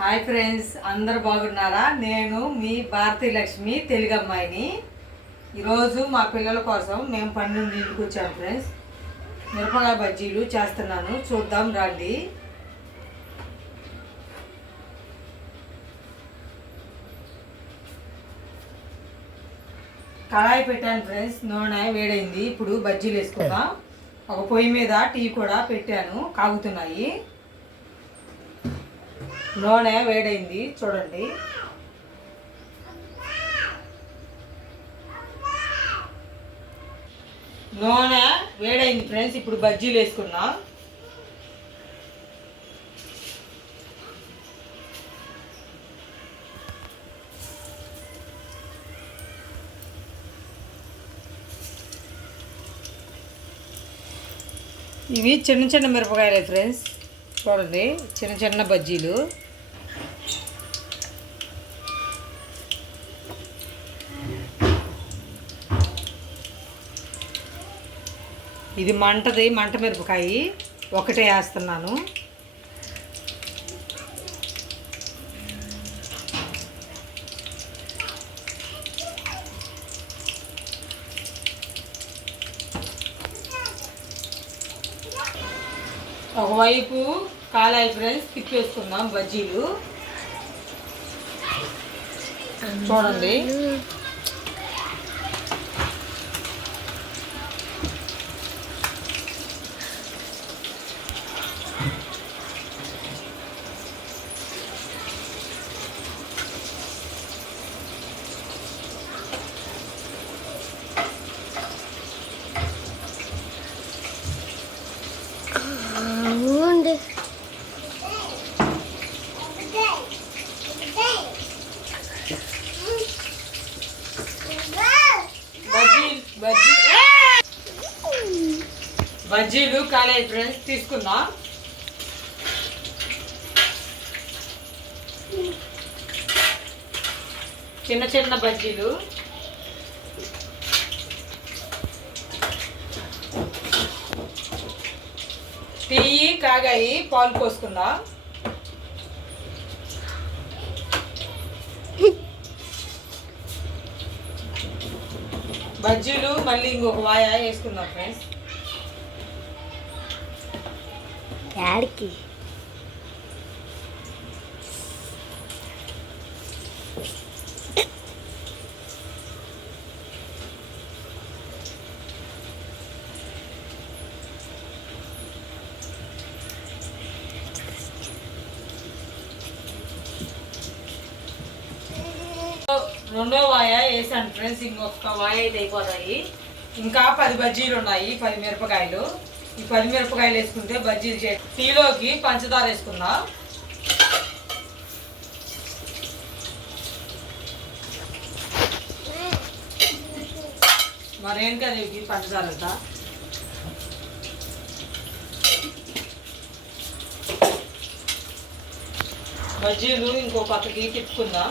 Hi friends, అందరు బాగున్నారా? నేను మీ భారతీ లక్ష్మి, తెలుగు అమ్మాయిని. ఈరోజు మా పిల్లల కోసం మేము పని నుండి ఇంటికి వచ్చాము ఫ్రెండ్స్. మిరపకాయ బజ్జీలు చేస్తున్నాను, చూద్దాం రండి. కళాయి పెట్టాను ఫ్రెండ్స్, నూనె వేడైంది. ఇప్పుడు బజ్జీలు వేసుకుందాం. ఒక పొయ్యి మీద టీ కూడా పెట్టాను, కాగుతున్నాయి. నూనె వేడైంది, చూడండి. నూనె వేడైంది ఫ్రెండ్స్, ఇప్పుడు బజ్జీలు వేసుకున్నాం. ఇవి చిన్న చిన్న మిరపకాయలే ఫ్రెండ్స్, చూడండి, చిన్న చిన్న బజ్జీలు. ఇది మంట మిరపకాయ ఒకటే వేస్తున్నాను. ఒకవైపు కాలాయి ఫ్రెండ్స్, తిప్పేసుకుందాం బజ్జీలు. చూడండి, బజ్జీలు కాలాయి ఫ్రెండ్స్, తీసుకుందాం. చిన్న చిన్న బజ్జీలు. టీ కాగాయి, పాలు పోసుకుందాం. బజ్జీలు మళ్ళీ ఇంకొక వాయ వేసుకుందాం ఫ్రెండ్స్. యాడికి రెండో వాయ వేసాను ఫ్రెండ్స్, ఇంకొక వాయ అయితే అయిపోతాయి. ఇంకా 10 బజ్జీలు ఉన్నాయి, 10 మిరపకాయలు. ఈ 10 మిరపకాయలు వేసుకుంటే బజ్జీలు చేసి టీలోకి పంచదార వేసుకుందాం. మరేం కదా ఇవి పంచదార అంతా. బజ్జీలు ఇంకో పక్కకి తిప్పుకుందాం.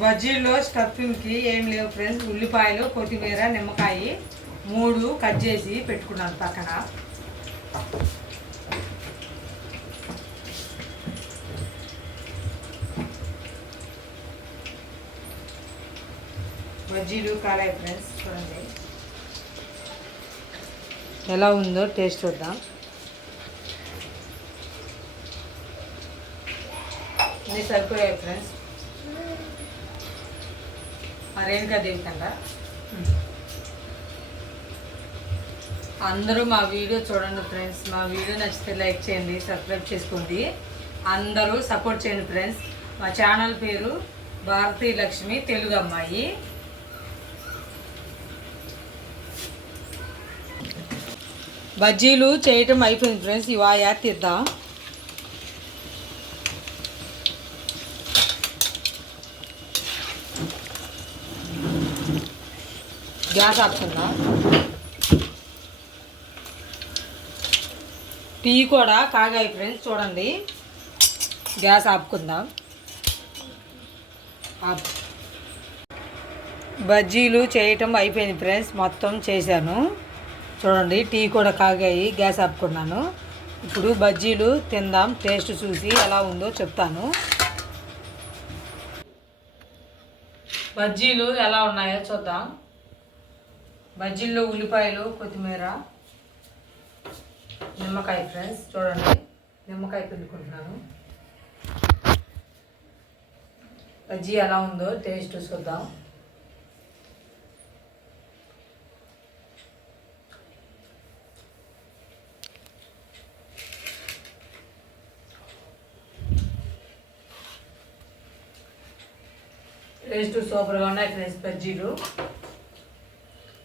బజ్జీల్లో స్టఫింగ్కి ఏం లేవు ఫ్రెండ్స్. ఉల్లిపాయలు, కొత్తిమీర, నిమ్మకాయ 3 కట్ చేసి పెట్టుకున్నాను పక్కన. బజ్జీలు కాలాయి ఫ్రెండ్స్, చూడండి ఎలా ఉందో టేస్ట్ చూద్దాం. అన్నీ సరిపోయాయి ఫ్రెండ్స్. మరేంకా దేవికండా అందరూ మా వీడియో చూడండి ఫ్రెండ్స్. మా వీడియో నచ్చితే లైక్ చేయండి, సబ్స్క్రైబ్ చేసుకోండి. అందరూ సపోర్ట్ చేయండి ఫ్రెండ్స్. మా ఛానల్ పేరు భారతీ లక్ష్మి తెలుగు అమ్మాయి. బజ్జీలు చేయటం అయిపోయింది ఫ్రెండ్స్. ఇవా యాడ్ తీద్దాం. గ్యాస్ ఆపుతుందా. టీ కూడా కాగాయి ఫ్రెండ్స్. చూడండి, గ్యాస్ ఆపుకుందాం. బజ్జీలు చేయటం అయిపోయింది ఫ్రెండ్స్. మొత్తం చేశాను. చూడండి, టీ కూడా కాగాయి. గ్యాస్ ఆపుకున్నాను. ఇప్పుడు బజ్జీలు తిందాం. టేస్ట్ చూసి ఎలా ఉందో చెప్తాను. బజ్జీలు ఎలా ఉన్నాయో చూద్దాం. బజ్జీల్లో ఉల్లిపాయలు, కొత్తిమీర, నిమ్మకాయ ఫ్రెండ్స్. చూడండి, నిమ్మకాయ పిండుకుంటున్నాను. బజ్జీ ఎలా ఉందో టేస్ట్ చూద్దాం. టేస్ట్ సూపర్గా ఉన్నాయి ఫ్రెండ్స్ బజ్జీలు.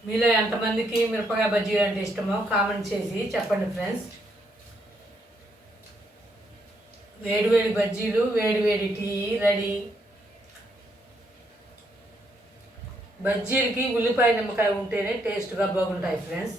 మీలో ఎంతమందికి మిరపకాయ బజ్జీలు అంటే ఇష్టమో కామెంట్ చేసి చెప్పండి ఫ్రెండ్స్. వేడివేడి బజ్జీలు, వేడివేడి టీ రెడీ. బజ్జీలకి ఉల్లిపాయ నిమ్మకాయ ఉంటేనే టేస్ట్గా బాగుంటాయి ఫ్రెండ్స్.